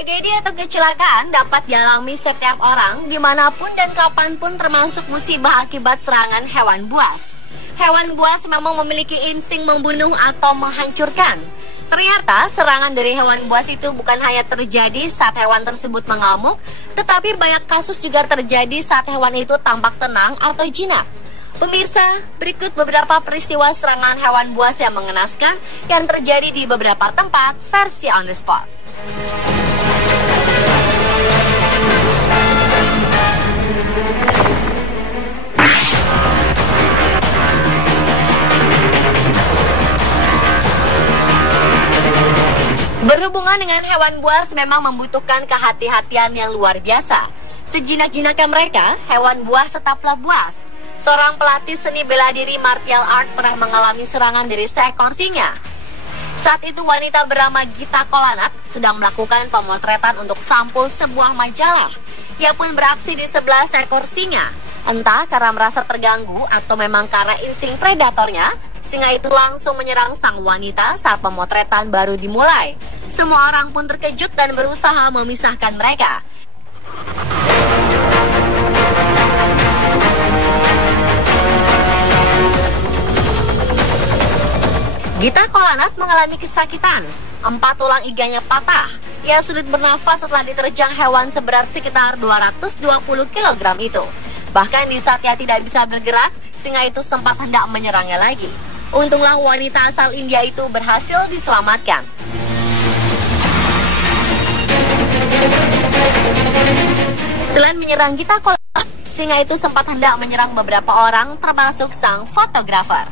Tragedi atau kecelakaan dapat dialami setiap orang, dimanapun dan kapanpun, termasuk musibah akibat serangan hewan buas. Hewan buas memang memiliki insting membunuh atau menghancurkan. Ternyata serangan dari hewan buas itu bukan hanya terjadi saat hewan tersebut mengamuk, tetapi banyak kasus juga terjadi saat hewan itu tampak tenang atau jinak. Pemirsa, berikut beberapa peristiwa serangan hewan buas yang mengenaskan yang terjadi di beberapa tempat versi on the spot. Berhubungan dengan hewan buas memang membutuhkan kehati-hatian yang luar biasa. Sejinak-jinaknya mereka, hewan buas tetaplah buas. Seorang pelatih seni bela diri martial art pernah mengalami serangan dari seekor singa. Saat itu wanita bernama Gita Kolanat sedang melakukan pemotretan untuk sampul sebuah majalah. Ia pun beraksi di sebelah seekor singa. Entah karena merasa terganggu atau memang karena insting predatornya, singa itu langsung menyerang sang wanita saat pemotretan baru dimulai. Semua orang pun terkejut dan berusaha memisahkan mereka. Gita Kolanat mengalami kesakitan. 4 tulang iganya patah. Ia sulit bernafas setelah diterjang hewan seberat sekitar 220 kg itu. Bahkan di saat ia tidak bisa bergerak, singa itu sempat hendak menyerangnya lagi. Untunglah wanita asal India itu berhasil diselamatkan. Selain menyerang Gita Kolanat, singa itu sempat hendak menyerang beberapa orang termasuk sang fotografer.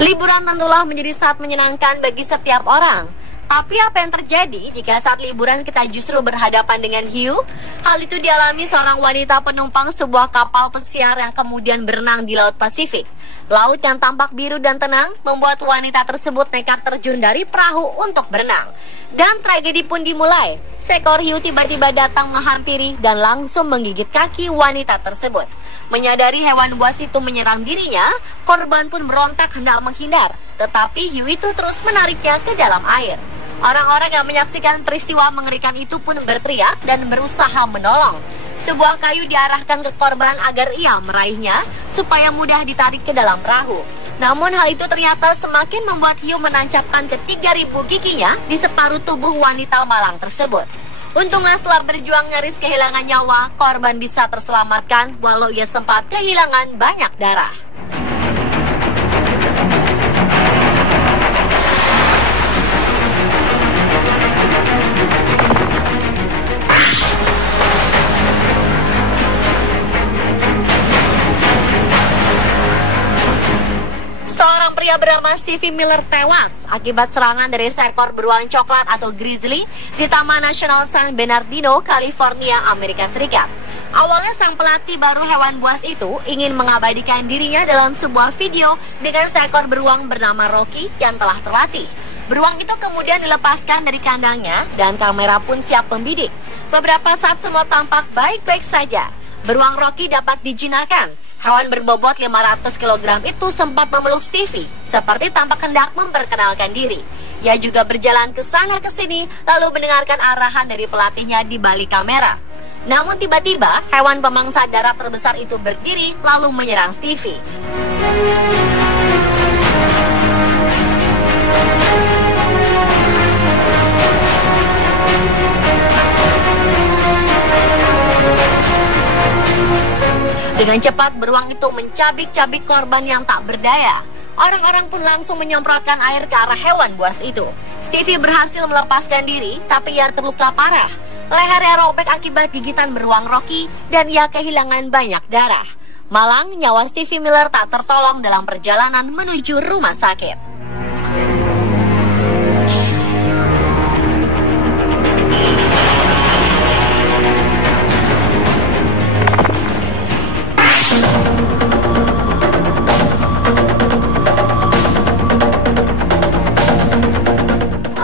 Liburan tentulah menjadi saat menyenangkan bagi setiap orang. Tapi apa yang terjadi jika saat liburan kita justru berhadapan dengan hiu? Hal itu dialami seorang wanita penumpang sebuah kapal pesiar yang kemudian berenang di Laut Pasifik. Laut yang tampak biru dan tenang membuat wanita tersebut nekat terjun dari perahu untuk berenang. Dan tragedi pun dimulai. Seekor hiu tiba-tiba datang menghampiri dan langsung menggigit kaki wanita tersebut. Menyadari hewan buas itu menyerang dirinya, korban pun berontak hendak menghindar. Tetapi hiu itu terus menariknya ke dalam air. Orang-orang yang menyaksikan peristiwa mengerikan itu pun berteriak dan berusaha menolong. Sebuah kayu diarahkan ke korban agar ia meraihnya supaya mudah ditarik ke dalam perahu. Namun hal itu ternyata semakin membuat hiu menancapkan ke 3.000 giginya di separuh tubuh wanita malang tersebut. Untungnya setelah berjuang nyaris kehilangan nyawa, korban bisa terselamatkan walau ia sempat kehilangan banyak darah. Pria bernama Stevie Miller tewas akibat serangan dari seekor beruang coklat atau grizzly di Taman Nasional San Bernardino, California, Amerika Serikat. Awalnya sang pelatih baru hewan buas itu ingin mengabadikan dirinya dalam sebuah video dengan seekor beruang bernama Rocky yang telah terlatih. Beruang itu kemudian dilepaskan dari kandangnya dan kamera pun siap membidik. Beberapa saat semua tampak baik-baik saja. Beruang Rocky dapat dijinakkan. Hewan berbobot 500 kg itu sempat memeluk Stevie, seperti tampak hendak memperkenalkan diri. Ia juga berjalan ke sana ke sini, lalu mendengarkan arahan dari pelatihnya di balik kamera. Namun tiba-tiba, hewan pemangsa darat terbesar itu berdiri, lalu menyerang Stevie. Dengan cepat beruang itu mencabik-cabik korban yang tak berdaya. Orang-orang pun langsung menyemprotkan air ke arah hewan buas itu. Stevie berhasil melepaskan diri, tapi ia terluka parah. Lehernya robek akibat gigitan beruang Rocky dan ia kehilangan banyak darah. Malang, nyawa Stevie Miller tak tertolong dalam perjalanan menuju rumah sakit.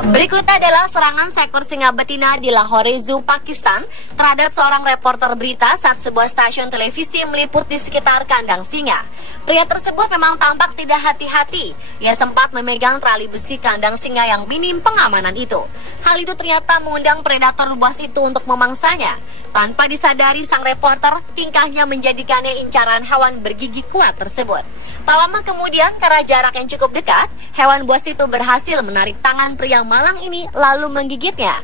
Berikut berita adalah serangan seekor singa betina di Lahore Zoo, Pakistan terhadap seorang reporter berita saat sebuah stasiun televisi meliput di sekitar kandang singa. Pria tersebut memang tampak tidak hati-hati. Ia sempat memegang tali besi kandang singa yang minim pengamanan itu. Hal itu ternyata mengundang predator buas itu untuk memangsanya. Tanpa disadari sang reporter, tingkahnya menjadikannya incaran hewan bergigi kuat tersebut. Tak lama kemudian, karena jarak yang cukup dekat, hewan buas itu berhasil menarik tangan pria malang ini lalu menggigitnya.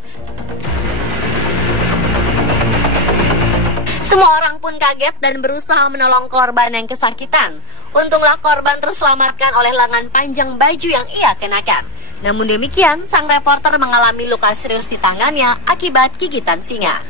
Semua orang pun kaget dan berusaha menolong korban yang kesakitan. Untunglah korban terselamatkan oleh lengan panjang baju yang ia kenakan. Namun demikian, sang reporter mengalami luka serius di tangannya akibat gigitan singa.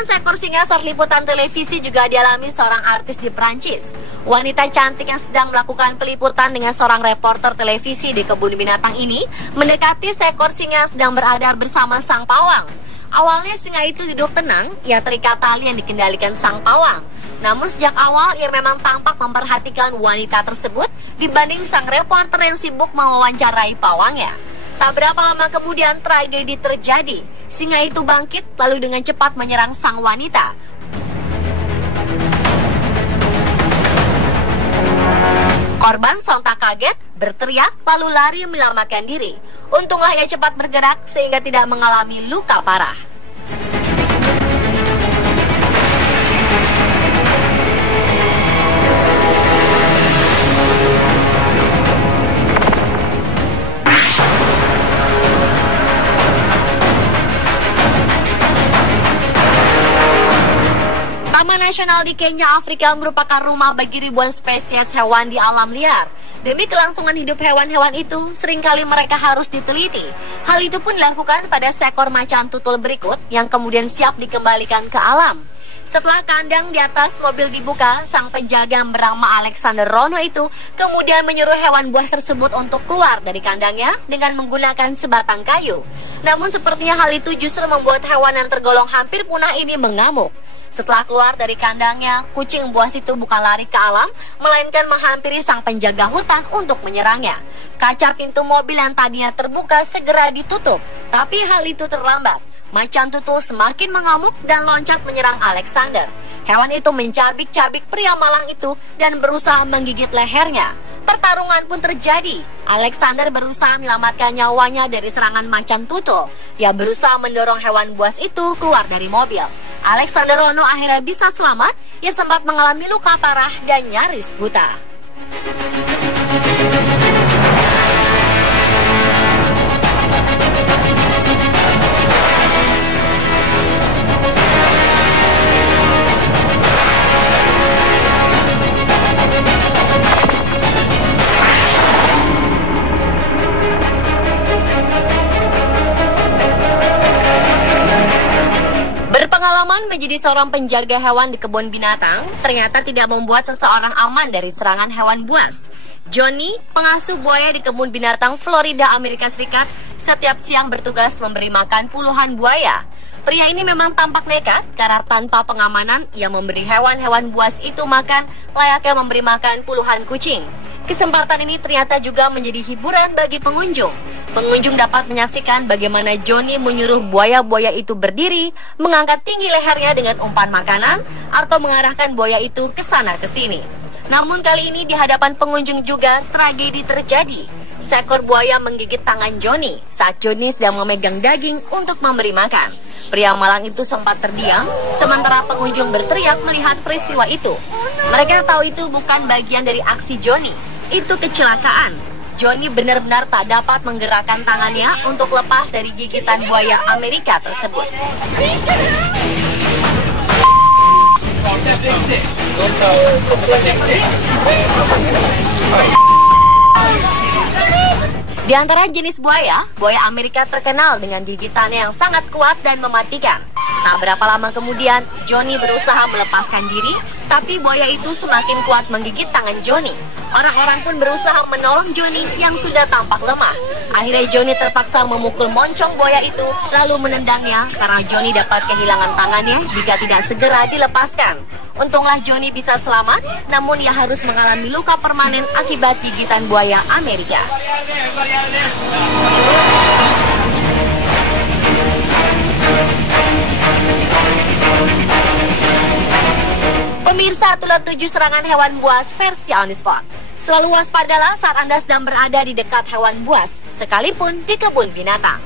Seekor singa saat liputan televisi juga dialami seorang artis di Perancis. Wanita cantik yang sedang melakukan peliputan dengan seorang reporter televisi di kebun binatang ini mendekati seekor singa sedang beradar bersama sang pawang. Awalnya singa itu duduk tenang, ia terikat tali yang dikendalikan sang pawang. Namun sejak awal ia memang tampak memperhatikan wanita tersebut dibanding sang reporter yang sibuk mewawancarai pawangnya. Tak berapa lama kemudian tragedi terjadi. Singa itu bangkit lalu dengan cepat menyerang sang wanita. Korban sontak kaget, berteriak lalu lari menyelamatkan diri. Untunglah ia cepat bergerak sehingga tidak mengalami luka parah. Taman Nasional di Kenya, Afrika merupakan rumah bagi ribuan spesies hewan di alam liar. Demi kelangsungan hidup hewan-hewan itu, seringkali mereka harus diteliti. Hal itu pun dilakukan pada seekor macan tutul berikut yang kemudian siap dikembalikan ke alam. Setelah kandang di atas mobil dibuka, sang penjaga yang bernama Alexander Rono itu kemudian menyuruh hewan buas tersebut untuk keluar dari kandangnya dengan menggunakan sebatang kayu. Namun sepertinya hal itu justru membuat hewan yang tergolong hampir punah ini mengamuk. Setelah keluar dari kandangnya, kucing buas itu bukan lari ke alam, melainkan menghampiri sang penjaga hutan untuk menyerangnya. Kaca pintu mobil yang tadinya terbuka segera ditutup, tapi hal itu terlambat. Macan tutul semakin mengamuk dan loncat menyerang Alexander. Hewan itu mencabik-cabik pria malang itu dan berusaha menggigit lehernya. Pertarungan pun terjadi. Alexander berusaha menyelamatkan nyawanya dari serangan macan tutul. Ia berusaha mendorong hewan buas itu keluar dari mobil. Alexander Rono akhirnya bisa selamat. Ia sempat mengalami luka parah dan nyaris buta. Pengalaman menjadi seorang penjaga hewan di kebun binatang ternyata tidak membuat seseorang aman dari serangan hewan buas. Johnny, pengasuh buaya di kebun binatang Florida, Amerika Serikat, setiap siang bertugas memberi makan puluhan buaya. Pria ini memang tampak nekat karena tanpa pengamanan ia memberi hewan-hewan buas itu makan layaknya memberi makan puluhan kucing. Kesempatan ini ternyata juga menjadi hiburan bagi pengunjung. Pengunjung dapat menyaksikan bagaimana Johnny menyuruh buaya-buaya itu berdiri, mengangkat tinggi lehernya dengan umpan makanan, atau mengarahkan buaya itu ke sana ke sini. Namun kali ini di hadapan pengunjung juga tragedi terjadi. Seekor buaya menggigit tangan Johnny saat Johnny sedang memegang daging untuk memberi makan. Pria malang itu sempat terdiam, sementara pengunjung berteriak melihat peristiwa itu. Mereka tahu itu bukan bagian dari aksi Johnny, itu kecelakaan. Johnny benar-benar tak dapat menggerakkan tangannya untuk lepas dari gigitan buaya Amerika tersebut. Di antara jenis buaya, buaya Amerika terkenal dengan gigitannya yang sangat kuat dan mematikan. Tak berapa lama kemudian, Johnny berusaha melepaskan diri, tapi buaya itu semakin kuat menggigit tangan Johnny. Orang-orang pun berusaha menolong Johnny yang sudah tampak lemah. Akhirnya Johnny terpaksa memukul moncong buaya itu, lalu menendangnya karena Johnny dapat kehilangan tangannya jika tidak segera dilepaskan. Untunglah Johnny bisa selamat, namun ia harus mengalami luka permanen akibat gigitan buaya Amerika. Pemirsa, itulah 7 serangan hewan buas versi On The Spot. Selalu waspadalah saat Anda sedang berada di dekat hewan buas, sekalipun di kebun binatang.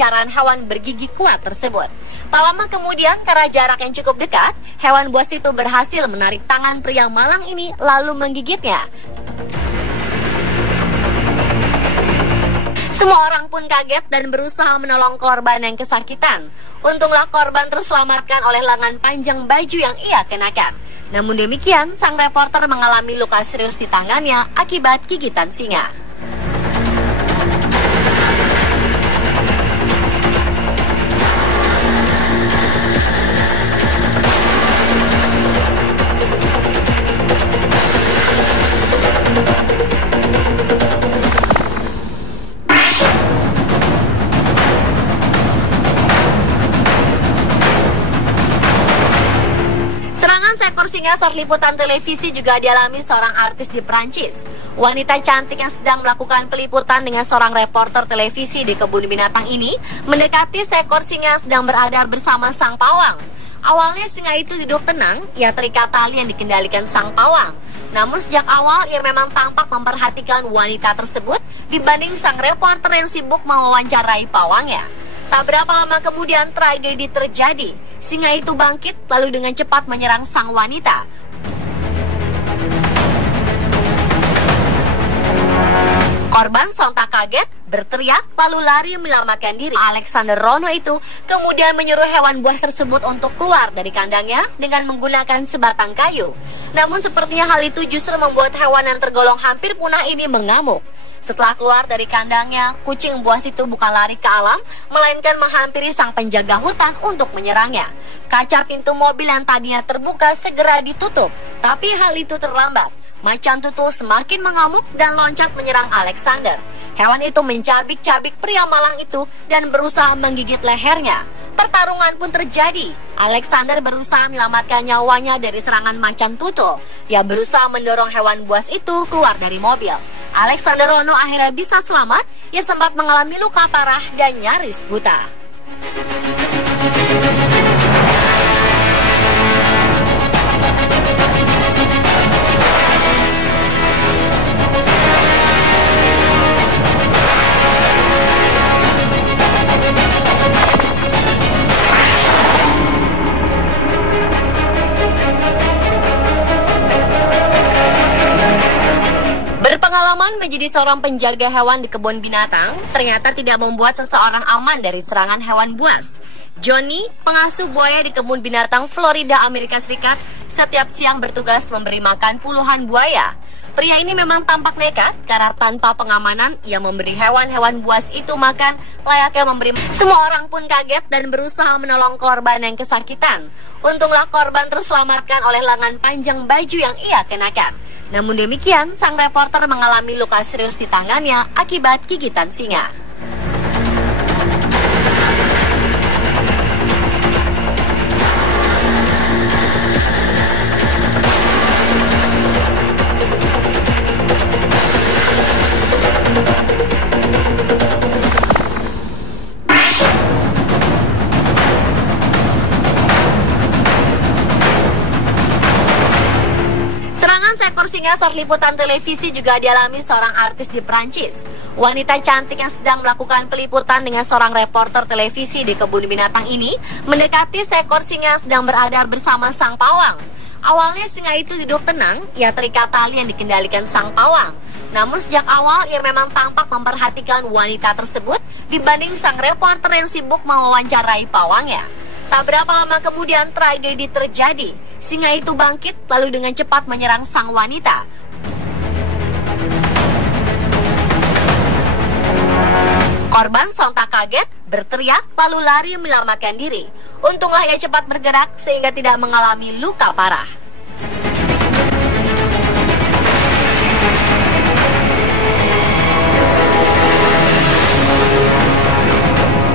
Incaran hewan bergigi kuat tersebut. Tak lama kemudian, karena jarak yang cukup dekat, hewan buas itu berhasil menarik tangan pria malang ini lalu menggigitnya. Semua orang pun kaget dan berusaha menolong korban yang kesakitan. Untunglah korban terselamatkan oleh lengan panjang baju yang ia kenakan. Namun demikian, sang reporter mengalami luka serius di tangannya akibat gigitan singa. Singa saat liputan televisi juga dialami seorang artis di Prancis. Wanita cantik yang sedang melakukan peliputan dengan seorang reporter televisi di kebun binatang ini mendekati seekor singa sedang berada bersama sang pawang. Awalnya singa itu duduk tenang, ia terikat tali yang dikendalikan sang pawang. Namun sejak awal ia memang tampak memperhatikan wanita tersebut dibanding sang reporter yang sibuk mewawancarai pawangnya. Tak berapa lama kemudian tragedi terjadi. Singa itu bangkit lalu dengan cepat menyerang sang wanita. Korban sontak kaget, berteriak lalu lari menyelamatkan diri. Alexander Rono itu kemudian menyuruh hewan buas tersebut untuk keluar dari kandangnya dengan menggunakan sebatang kayu. Namun sepertinya hal itu justru membuat hewan yang tergolong hampir punah ini mengamuk. Setelah keluar dari kandangnya, kucing buas itu bukan lari ke alam, melainkan menghampiri sang penjaga hutan untuk menyerangnya. Kaca pintu mobil yang tadinya terbuka segera ditutup, tapi hal itu terlambat. Macan tutul semakin mengamuk dan loncat menyerang Alexander. Hewan itu mencabik-cabik pria malang itu dan berusaha menggigit lehernya. Pertarungan pun terjadi. Alexander berusaha menyelamatkan nyawanya dari serangan macan tutul. Ia berusaha mendorong hewan buas itu keluar dari mobil. Alexander Rono akhirnya bisa selamat. Ia sempat mengalami luka parah dan nyaris buta. Pengalaman menjadi seorang penjaga hewan di kebun binatang ternyata tidak membuat seseorang aman dari serangan hewan buas. Johnny, pengasuh buaya di kebun binatang Florida, Amerika Serikat, setiap siang bertugas memberi makan puluhan buaya. Pria ini memang tampak nekat karena tanpa pengamanan ia memberi hewan-hewan buas itu makan layaknya memberi. Semua orang pun kaget dan berusaha menolong korban yang kesakitan. Untunglah korban terselamatkan oleh lengan panjang baju yang ia kenakan. Namun demikian, sang reporter mengalami luka serius di tangannya akibat gigitan singa. Singa saat liputan televisi juga dialami seorang artis di Prancis. Wanita cantik yang sedang melakukan peliputan dengan seorang reporter televisi di kebun binatang ini mendekati seekor singa sedang berada bersama sang pawang. Awalnya singa itu duduk tenang, ia terikat tali yang dikendalikan sang pawang. Namun sejak awal ia memang tampak memperhatikan wanita tersebut dibanding sang reporter yang sibuk mewawancarai pawangnya. Tak berapa lama kemudian tragedi terjadi. Singa itu bangkit lalu dengan cepat menyerang sang wanita. Korban sontak kaget, berteriak, lalu lari menyelamatkan diri. Untunglah ia cepat bergerak sehingga tidak mengalami luka parah.